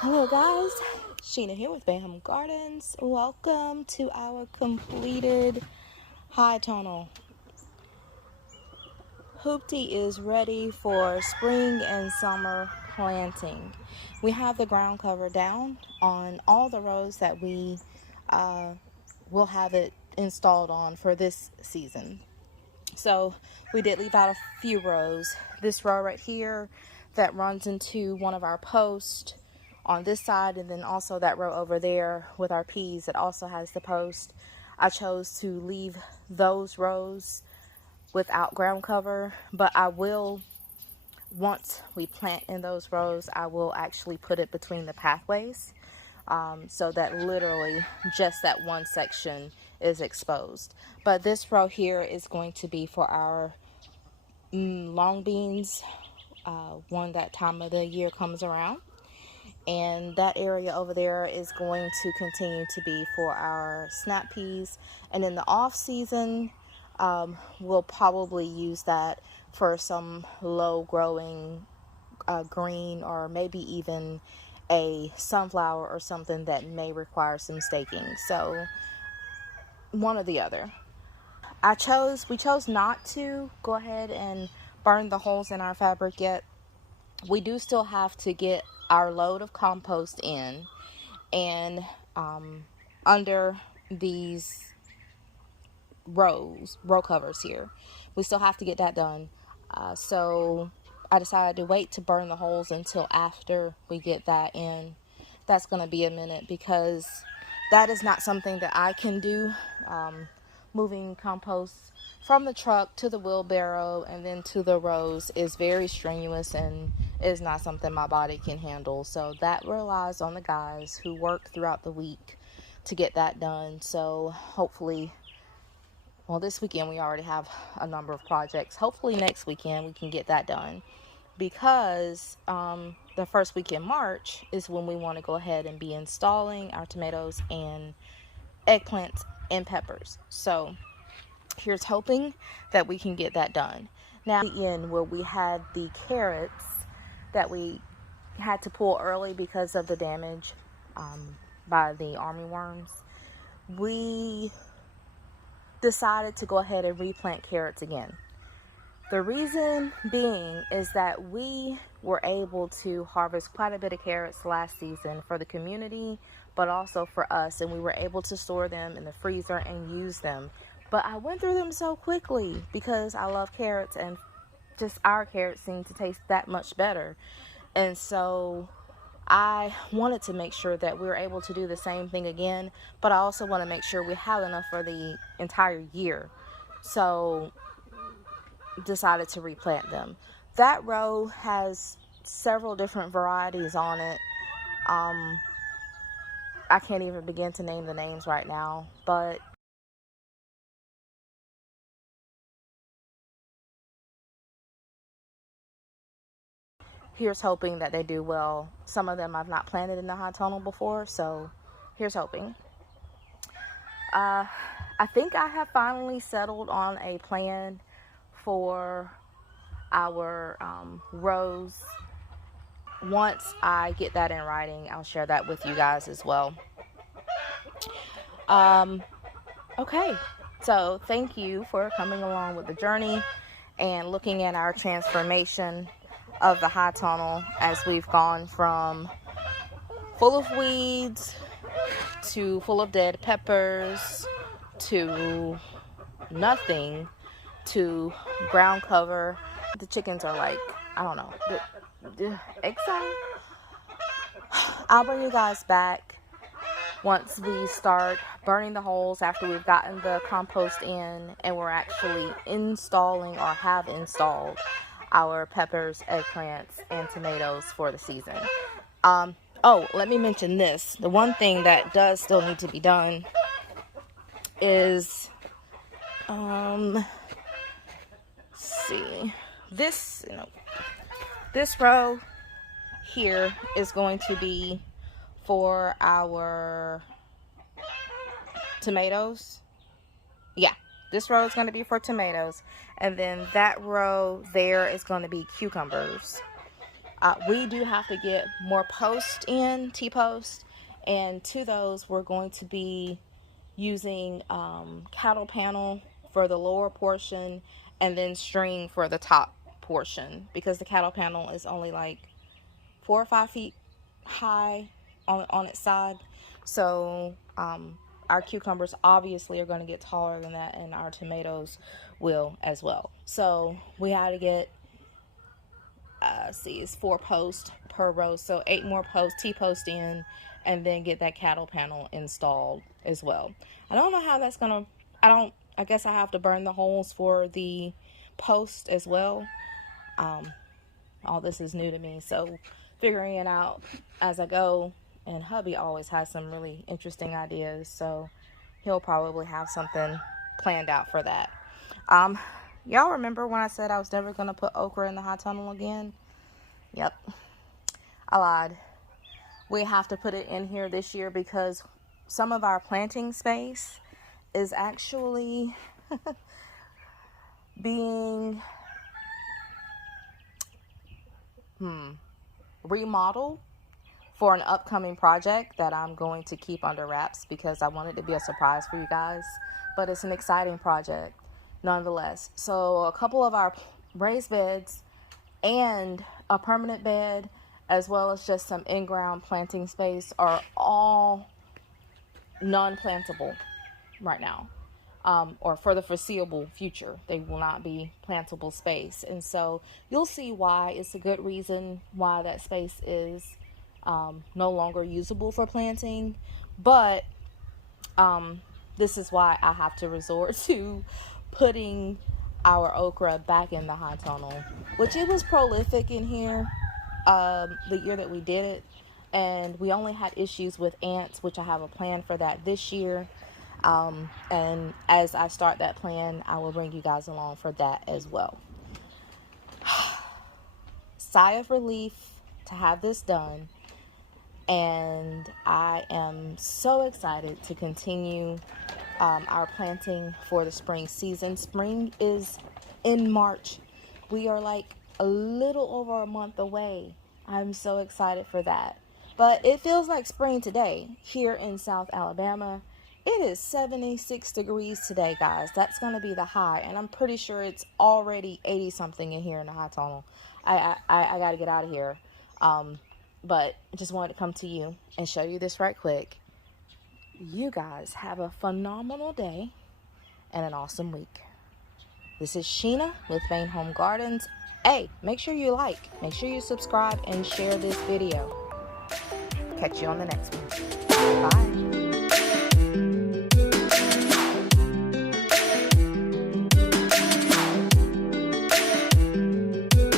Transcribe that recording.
Hello guys, Sheena here with Bam Gardens. Welcome to our completed high tunnel. Hoopty is ready for spring and summer planting. We have the ground cover down on all the rows that we will have it installed on for this season. So we did leave out a few rows. This row right here that runs into one of our posts on this side, and then also that row over there with our peas that also has the post. I chose to leave those rows without ground cover, but I will, once we plant in those rows, I will actually put it between the pathways, so that literally just that one section is exposed. But this row here is going to be for our long beans when that time of the year comes around. And that area over there is going to continue to be for our snap peas. And in the off season, we'll probably use that for some low growing green, or maybe even a sunflower or something that may require some staking. So one or the other. We chose not to go ahead and burn the holes in our fabric yet. We do still have to get our load of compost in, and under these row covers here, we still have to get that done. So I decided to wait to burn the holes until after we get that in. That's going to be a minute, because that is not something that I can do. Moving compost from the truck to the wheelbarrow and then to the rows is very strenuous and is not something my body can handle. So that relies on the guys who work throughout the week to get that done. So hopefully, well, this weekend we already have a number of projects. Hopefully next weekend we can get that done, because the first week in March is when we want to go ahead and be installing our tomatoes and eggplants and peppers. So here's hoping that we can get that done. Now, the end where we had the carrots that we had to pull early because of the damage by the army worms, we decided to go ahead and replant carrots again. The reason being is that we were able to harvest quite a bit of carrots last season for the community, but also for us, and we were able to store them in the freezer and use them. But I went through them so quickly because I love carrots, and just our carrots seem to taste that much better. And so I wanted to make sure that we were able to do the same thing again, but I also want to make sure we have enough for the entire year. So decided to replant them. That row has several different varieties on it. I can't even begin to name the names right now, but here's hoping that they do well. Some of them I've not planted in the high tunnel before, so here's hoping. I think I have finally settled on a plan for our rows. Once I get that in writing, I'll share that with you guys as well. Okay, so thank you for coming along with the journey and looking at our transformation of the high tunnel as we've gone from full of weeds to full of dead peppers to nothing to ground cover. The chickens are like, I don't know, excited. I'll bring you guys back once we start burning the holes after we've gotten the compost in and we're actually installing or have installed our peppers, eggplants, and tomatoes for the season. Oh, let me mention this. The one thing that does still need to be done is, see, this row here is going to be for our tomatoes. Yeah, this row is going to be for tomatoes, and then that row there is going to be cucumbers. We do have to get more posts in, T-posts, and to those we're going to be using cattle panel for the lower portion and then string for the top portion, because the cattle panel is only like 4 or 5 feet high on its side. So our cucumbers obviously are going to get taller than that, and our tomatoes will as well. So we had to get it's 4 posts per row, so 8 more posts, T-post in, and then get that cattle panel installed as well. I don't know how that's gonna, I guess I have to burn the holes for the post as well. All this is new to me, so figuring it out as I go, and hubby always has some really interesting ideas, so he'll probably have something planned out for that. Y'all remember when I said I was never going to put okra in the high tunnel again? Yep, I lied. We have to put it in here this year because some of our planting space is actually being remodeled for an upcoming project that I'm going to keep under wraps because I want it to be a surprise for you guys. But it's an exciting project nonetheless. So a couple of our raised beds and a permanent bed, as well as just some in-ground planting space, are all non-plantable right now, or for the foreseeable future. They will not be plantable space, and so you'll see why. It's a good reason why that space is no longer usable for planting, but this is why I have to resort to putting our okra back in the high tunnel, which it was prolific in here the year that we did it, and we only had issues with ants, which I have a plan for that this year, and as I start that plan, I will bring you guys along for that as well. Sigh of relief to have this done, and I am so excited to continue our planting for the spring season. Spring is in March. We are like a little over a month away. I'm so excited for that. But it feels like spring today here in South Alabama. It is 76 degrees today, guys. That's going to be the high, and I'm pretty sure it's already 80 something in here in the high tunnel. I got to get out of here. But I just wanted to come to you and show you this right quick. You guys have a phenomenal day and an awesome week. This is Sheena with Main Home Gardens. Hey, make sure you like, make sure you subscribe, and share this video. Catch you on the next one. Bye.